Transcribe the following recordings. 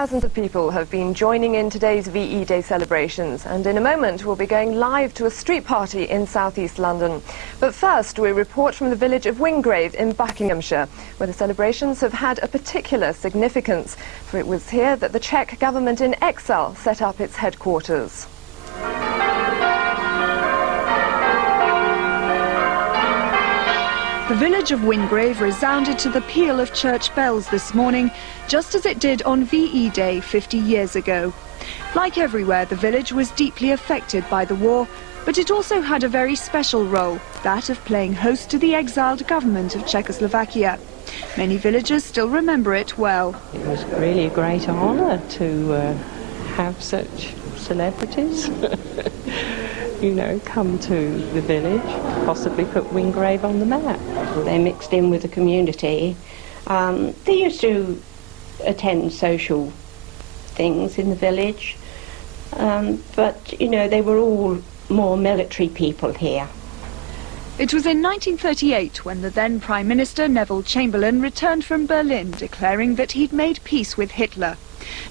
Thousands of people have been joining in today's VE Day celebrations, and in a moment we'll be going live to a street party in southeast London. But first we report from the village of Wingrave in Buckinghamshire, where the celebrations have had a particular significance, for it was here that the Czech government in exile set up its headquarters. The village of Wingrave resounded to the peal of church bells this morning, just as it did on VE Day 50 years ago. Like everywhere, the village was deeply affected by the war, but it also had a very special role, that of playing host to the exiled government of Czechoslovakia. Many villagers still remember it well. It was really a great honour to have such celebrities. You know, come to the village, possibly put Wingrave on the map. They mixed in with the community. They used to attend social things in the village, but, you know, they were all more military people here. It was in 1938 when the then Prime Minister Neville Chamberlain returned from Berlin, declaring that he'd made peace with Hitler.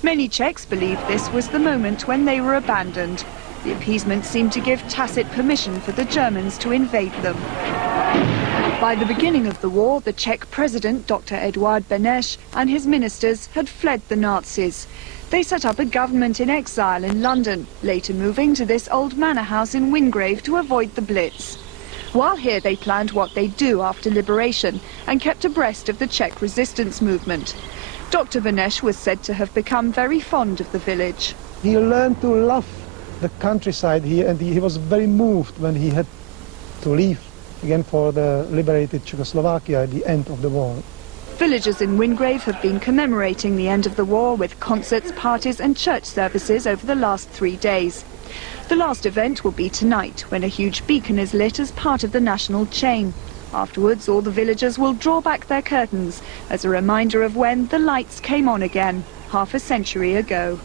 Many Czechs believed this was the moment when they were abandoned. The appeasement seemed to give tacit permission for the Germans to invade them. By the beginning of the war, the Czech president, Dr. Eduard Beneš, and his ministers had fled the Nazis. They set up a government in exile in London, later moving to this old manor house in Wingrave to avoid the Blitz. While here, they planned what they'd do after liberation and kept abreast of the Czech resistance movement. Dr. Beneš was said to have become very fond of the village. He learned to love the countryside here, and he was very moved when he had to leave again for the liberated Czechoslovakia at the end of the war. Villagers in Wingrave have been commemorating the end of the war with concerts, parties and church services over the last 3 days. The last event will be tonight, when a huge beacon is lit as part of the national chain. Afterwards, all the villagers will draw back their curtains as a reminder of when the lights came on again, half a century ago.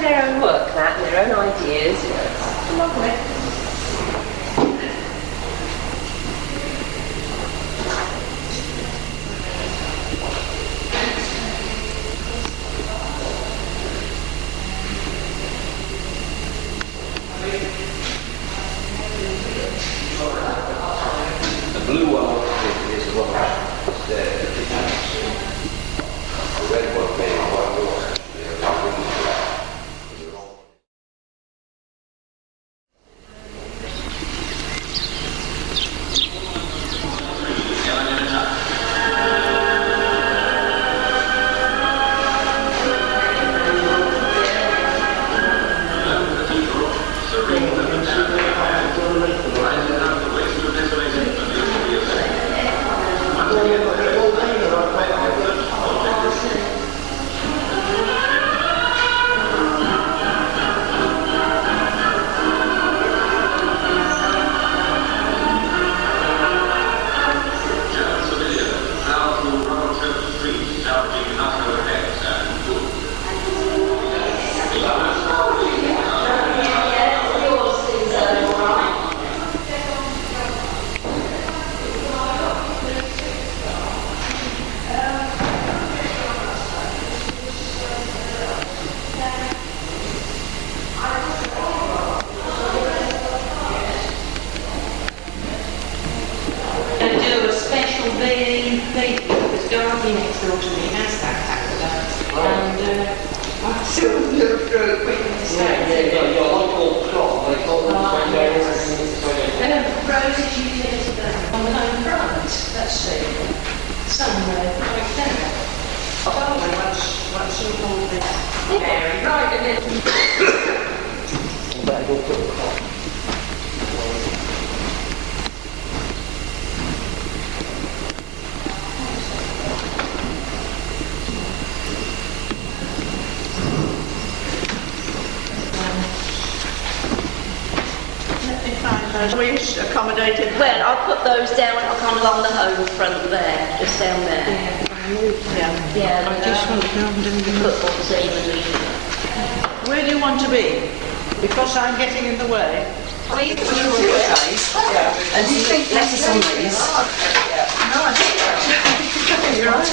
Their own work, that, and their own ideas. It's lovely. The blue one is the one there. The red one being white water. directly next door to me has that calendar, and I still look through it quick and Yeah, your local clock, they call them 20 days. Roses usually on the home front, let's see, somewhere right there. Oh, once you call this Mary, right, and then... Better go put the clock. Which accommodated. Well, I'll put those down kind of along the home front there, just down there. Yeah, I just want to go and do the football team and Where do you want to be? Because I'm getting in the way. and do you think lettuce on these? No, I think you're right.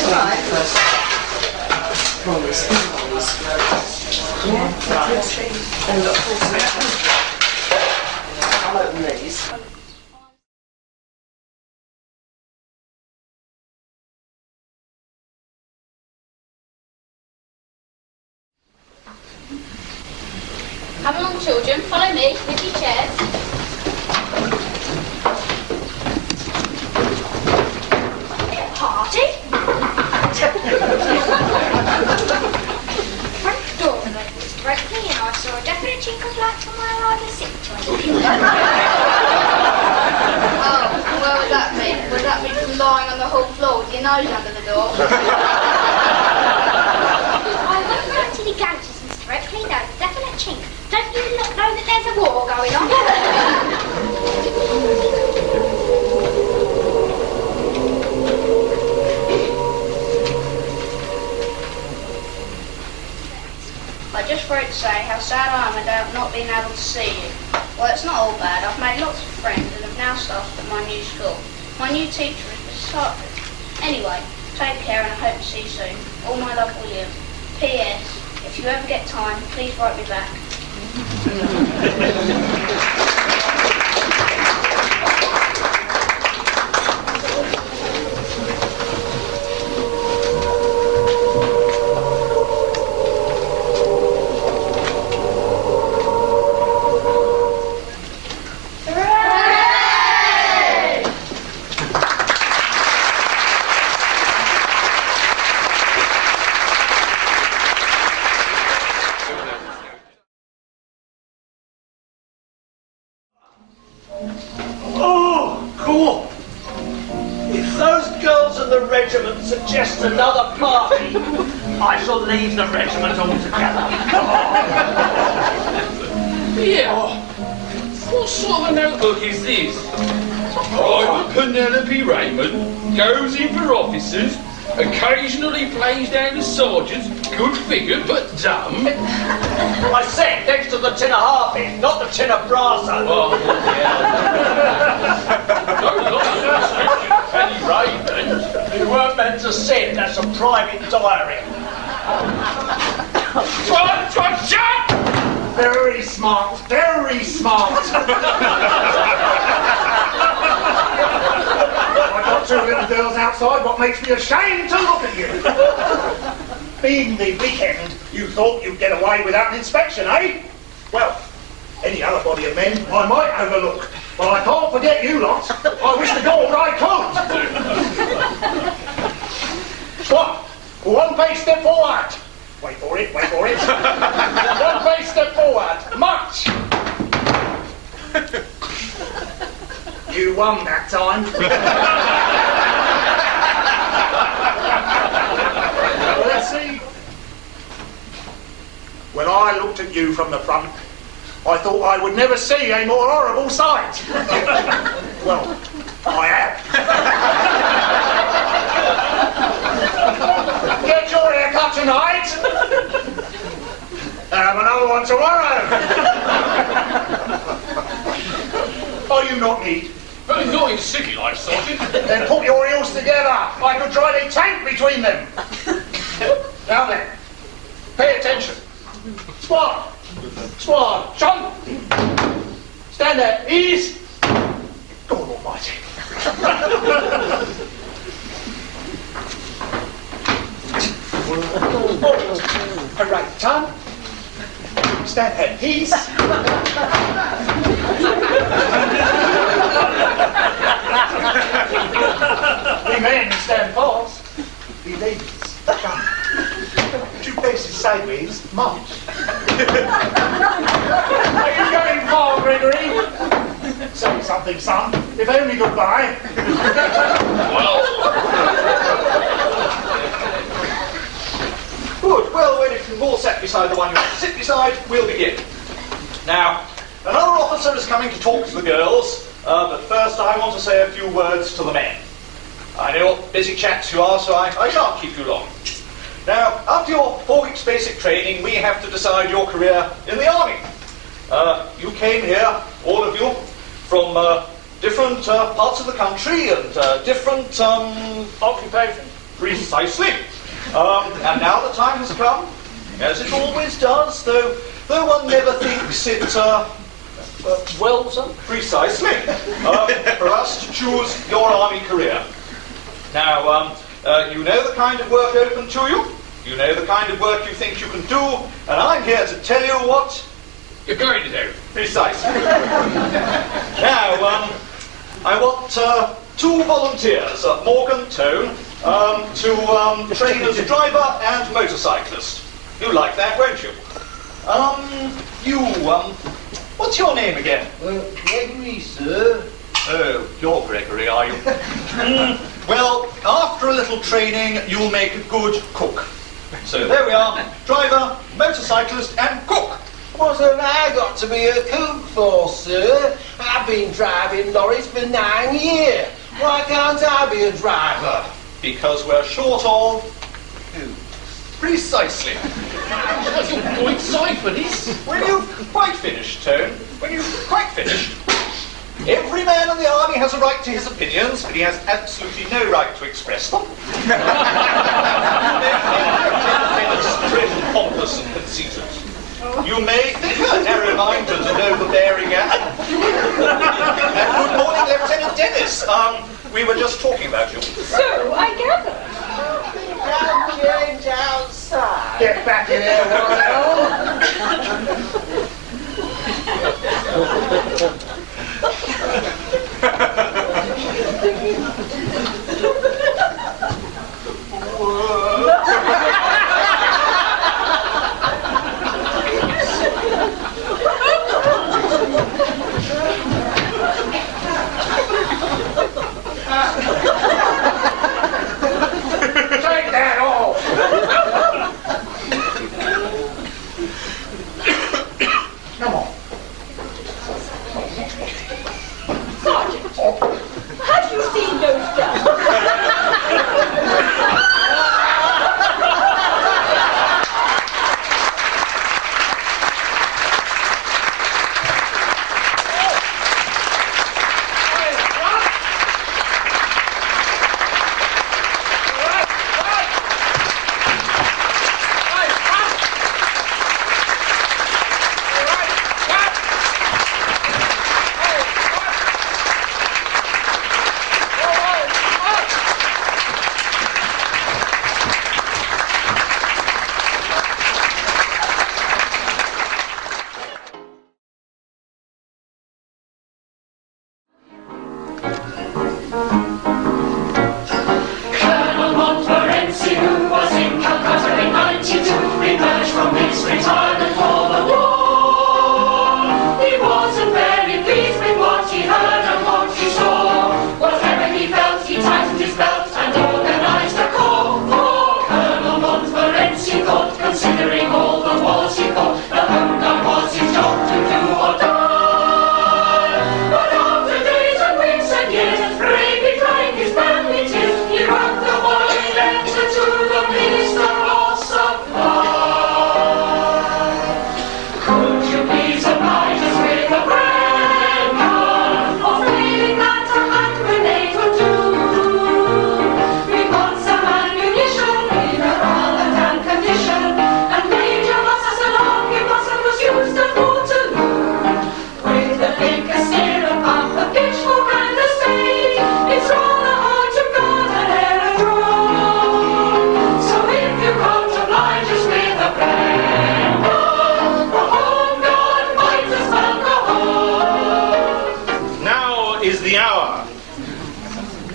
And look, I'll open these. Come along, children. Follow me with your chairs. Party? Front door was directly and I saw a definite chink of light from where I was sitting. Oh, where would that be? Would that be from lying on the hall floor with your nose under the door? I went round to the gantries, Mr. Redcliffe. There's a definite chink. Don't you not know that there's a war going on? I just wrote to say how sad I am about not being able to see you. Well, it's not all bad. I've made lots of friends and have now started at my new school. My new teacher is beside me. Anyway, take care and I hope to see you soon. All my love, William. P.S. If you ever get time, please write me back. Suggest another party, I shall leave the regiment altogether. Yeah. What sort of a notebook is this? Private Penelope Raymond goes in for officers, occasionally plays down the sergeants, good figure but dumb. I said next to the tin of harpies, not the tin of brasso. Oh, yeah. No, not Penny Raymond. You weren't meant to sit, that's a private diary. Shut! Very smart, very smart. I've got two little girls outside, what makes me ashamed to look at you. Being the weekend, you thought you'd get away without an inspection, eh? Well, any other body of men I might overlook, but I can't forget you lot. I wish to God I could. What? One page step forward. Wait for it, wait for it. One page step forward. March. You won that time. Well, let's see. When I looked at you from the front, I thought I would never see a more horrible sight. Well, I have. Get your haircut tonight. Have another one tomorrow. Are you not neat? Not in city life, Sergeant. Then put your heels together. I could drive a tank between them. Now then, pay attention. Squad. Squad. Jump. Stand there. Ease. God almighty. stand at peace. We men stand fast. We ladies, come. 2 paces sideways, march. Are you going far, Gregory? Say something, son. If only goodbye. Good. Well, when you're all sat beside the one you want to sit beside, we'll begin. Now, another officer is coming to talk to the girls, but first I want to say a few words to the men. I know what busy chaps you are, so I shan't keep you long. Now, after your 4 weeks basic training, we have to decide your career in the army. You came here, all of you, from different parts of the country and different occupations. Precisely. And now the time has come, as it always does, though one never thinks it, well, precisely, for us to choose your army career. Now, you know the kind of work open to you, you know the kind of work you think you can do, and I'm here to tell you what you're going to do. Precisely. Now, I want 2 volunteers, Morgan, Tone, to train as driver and motorcyclist. You like that, won't you? What's your name again? Gregory, sir. Oh, you're Gregory, are you? Well, after a little training, you'll make a good cook. So there we are, driver, motorcyclist and cook. What have I got to be a cook for, sir? I've been driving lorries for 9 years. Why can't I be a driver? Because we're short of who? Precisely. That's your point, Siphonis. When you've quite finished, Tone, when you've quite finished, every man in the army has a right to his opinions, but he has absolutely no right to express them. Men are strict, pompous and conceited. You may think her narrow-minded and overbearing and good morning, Lieutenant Dennis. We were just talking about you. So, I gather. I'll change outside. Get back in here, Take that off! Come on.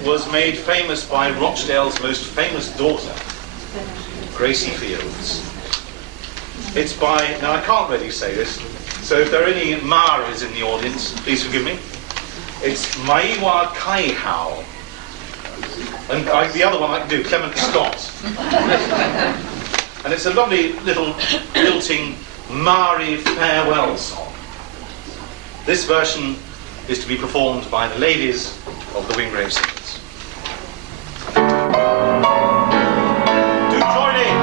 was made famous by Rochdale's most famous daughter, Gracie Fields. It's by, now I can't really say this, so if there are any Maoris in the audience, please forgive me. It's Maiwa Kaihau. And the other one I can do, Clement Scott. And it's a lovely little lilting Maori farewell song. This version is to be performed by the ladies of the Wingrave Singers. Do join in.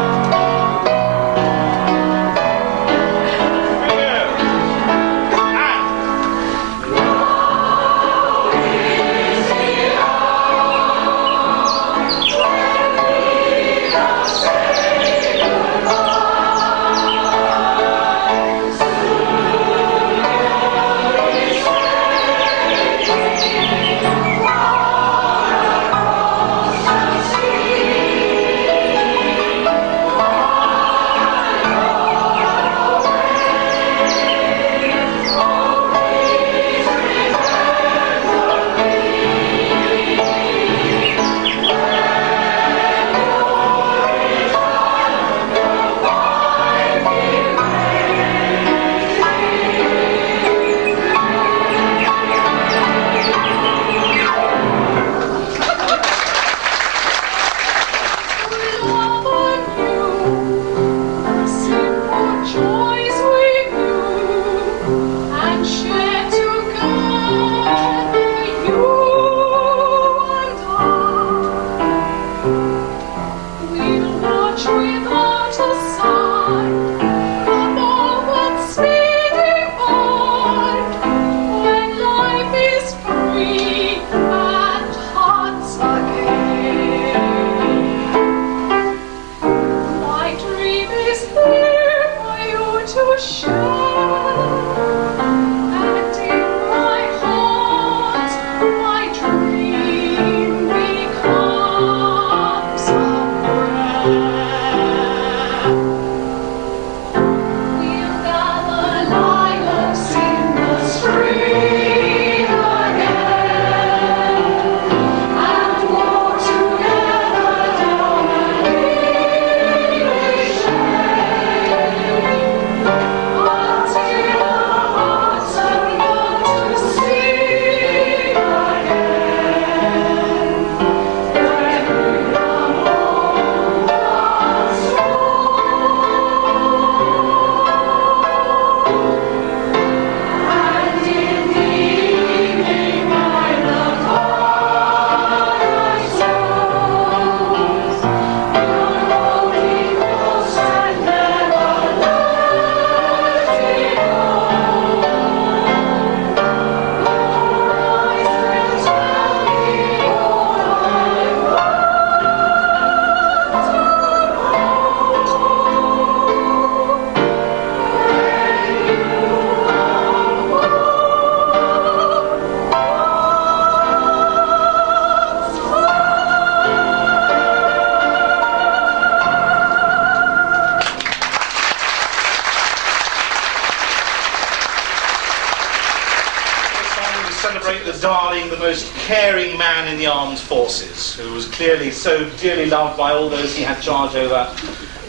Caring man in the armed forces, who was clearly so dearly loved by all those he had charge over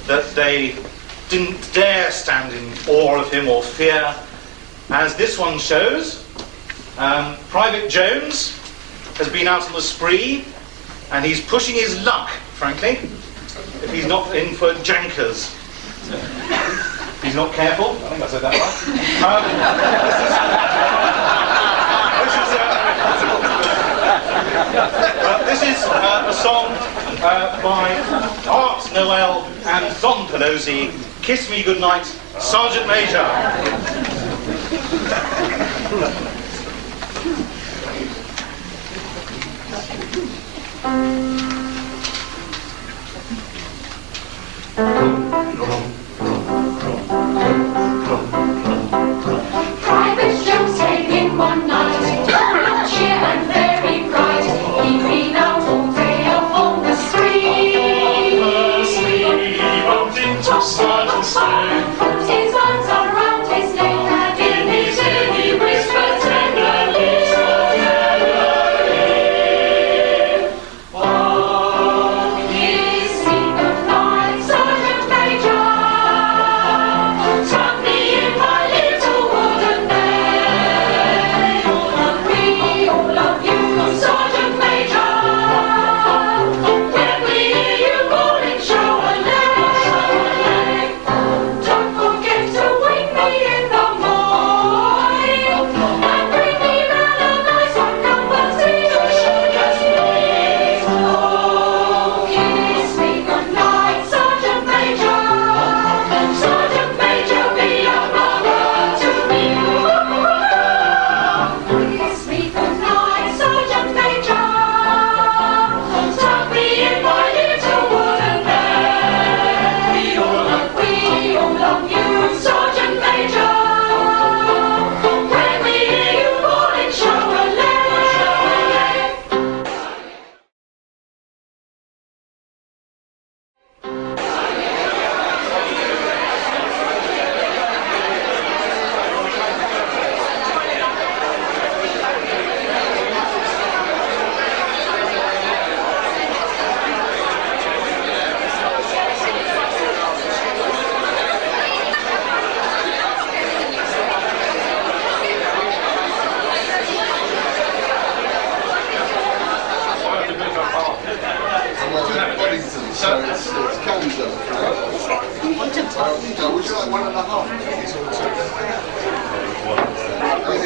that they didn't dare stand in awe of him or fear. As this one shows, Private Jones has been out on the spree and he's pushing his luck, frankly, if he's not in for jankers. He's not careful. I think I said that right. This is a song by Art Noel and Don Pelosi, Kiss Me Goodnight, Sergeant Major. Private Jones came in one night, cheer and very bright. He'd been out all day upon the spree. He bumped into Sergeant Stone, put his arms around his neck, and in his ear he whispered,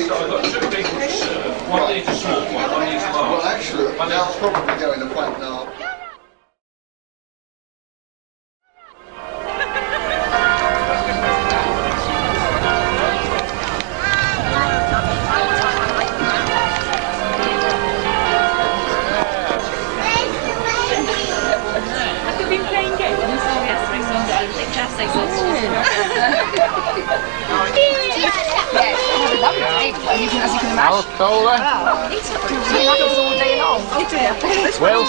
So I've got two big dishes. One needs a small one, one needs a large. Well, actually, I'll probably go in the plate now. As you can imagine. Cola. Well,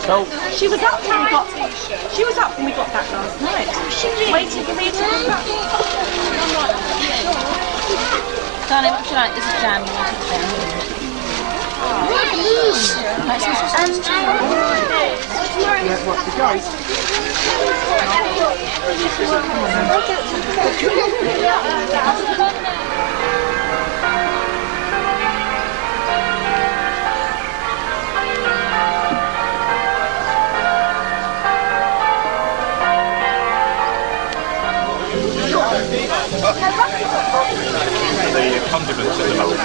so She was up when we got. She was up when we got back last night. Waiting for me to come back. Darling, what would you like? This is Jan. What's the guys? The condiments at the moment.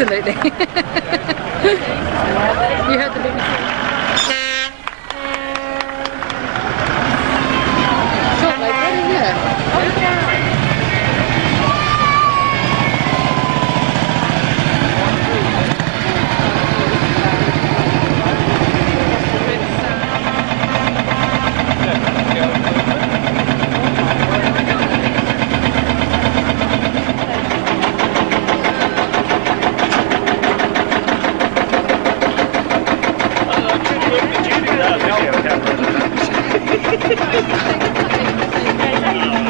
Absolutely. You heard the BBC. Short leg, really, yeah.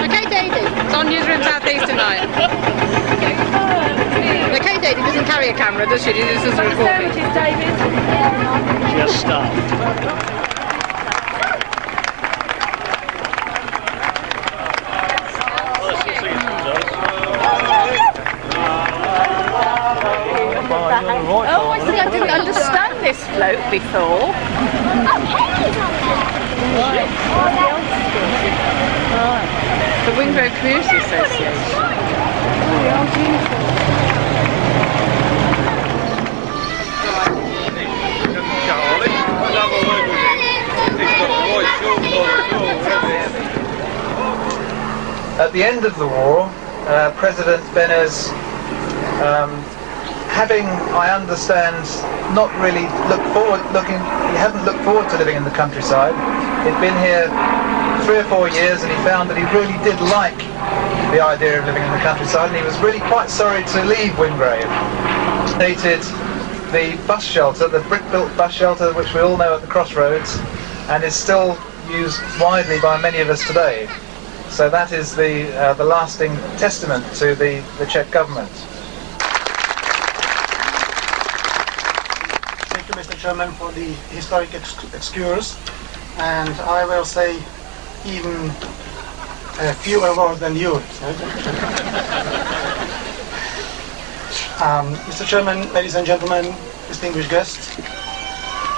Okay, Daisy. It's on Newsroom South East tonight. Okay, Daisy doesn't carry a camera, does she? She just does a recording. Just stop. Oh, I see, I didn't understand this float before. The Wingrave Community Association. At the end of the war, President Beneš, having, I understand, not really he hadn't looked forward to living in the countryside. He'd been here 3 or 4 years and he found that he really did like the idea of living in the countryside, and he was really quite sorry to leave Wingrave. Donated the bus shelter, the brick-built bus shelter which we all know at the crossroads, and is still used widely by many of us today. So that is the lasting testament to the Czech government. Thank you, Mr. Chairman, for the historic excuse, and I will say even fewer words than you. Mr. Chairman, ladies and gentlemen, distinguished guests,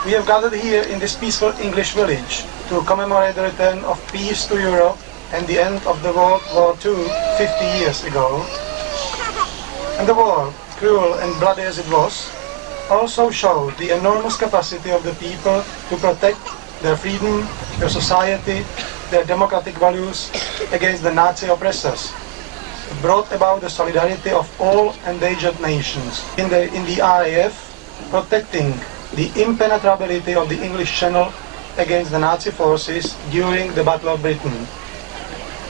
we have gathered here in this peaceful English village to commemorate the return of peace to Europe and the end of the World War II 50 years ago. And the war, cruel and bloody as it was, also showed the enormous capacity of the people to protect their freedom, their society, their democratic values against the Nazi oppressors. It brought about the solidarity of all endangered nations. In the RAF, protecting the impenetrability of the English Channel against the Nazi forces during the Battle of Britain.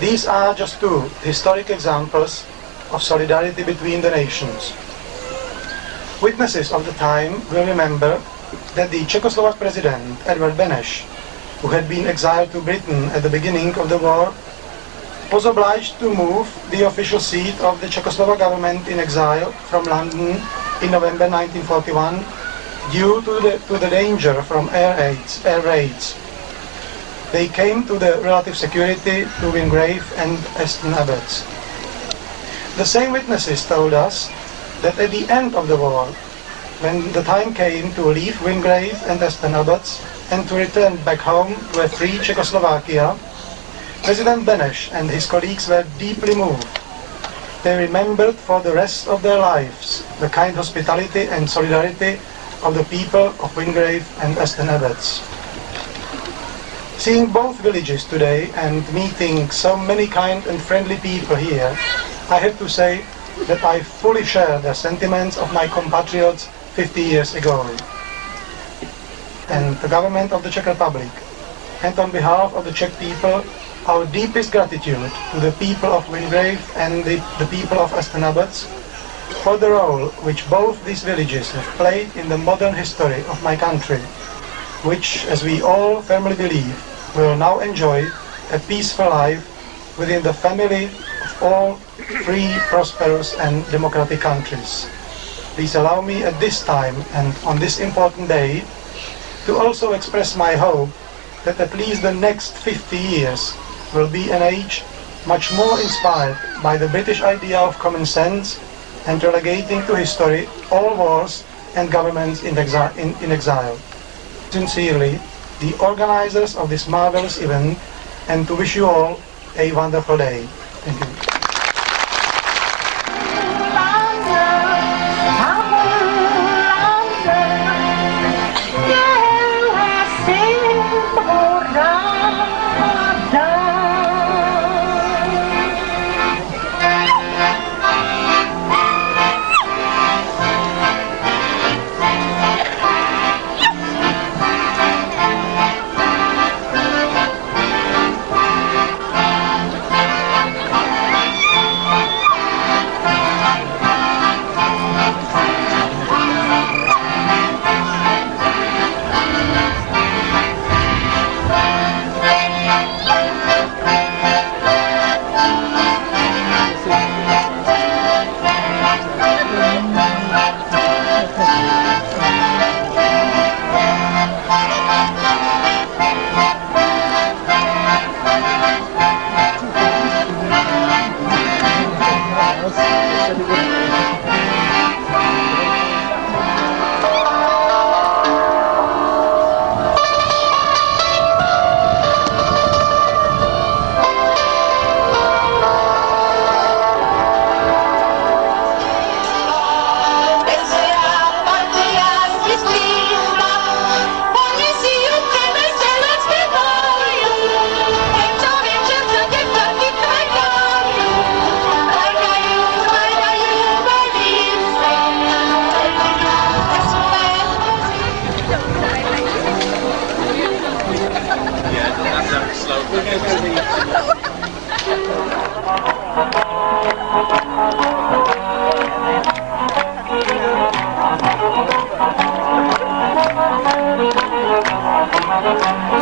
These are just 2 historic examples of solidarity between the nations. Witnesses of the time will remember that the Czechoslovak president, Edvard Beneš, who had been exiled to Britain at the beginning of the war, was obliged to move the official seat of the Czechoslovak government in exile from London in November 1941 due to the danger from air raids. They came to the relative security to Wingrave and Aston Abbotts. The same witnesses told us that at the end of the war, when the time came to leave Wingrave and Aston Abbotts and to return back home to a free Czechoslovakia, President Beneš and his colleagues were deeply moved. They remembered for the rest of their lives the kind hospitality and solidarity of the people of Wingrave and Aston Abbotts. Seeing both villages today and meeting so many kind and friendly people here, I have to say that I fully share the sentiments of my compatriots 50 years ago. And the government of the Czech Republic, and on behalf of the Czech people, our deepest gratitude to the people of Wingrave and the people of Aston Abbotts for the role which both these villages have played in the modern history of my country, which, as we all firmly believe, will now enjoy a peaceful life within the family of all free, prosperous and democratic countries. Please allow me at this time and on this important day to also express my hope that at least the next 50 years will be an age much more inspired by the British idea of common sense and relegating to history all wars and governments in exile. Sincerely, the organizers of this marvelous event, and to wish you all a wonderful day. Thank you. Thank you.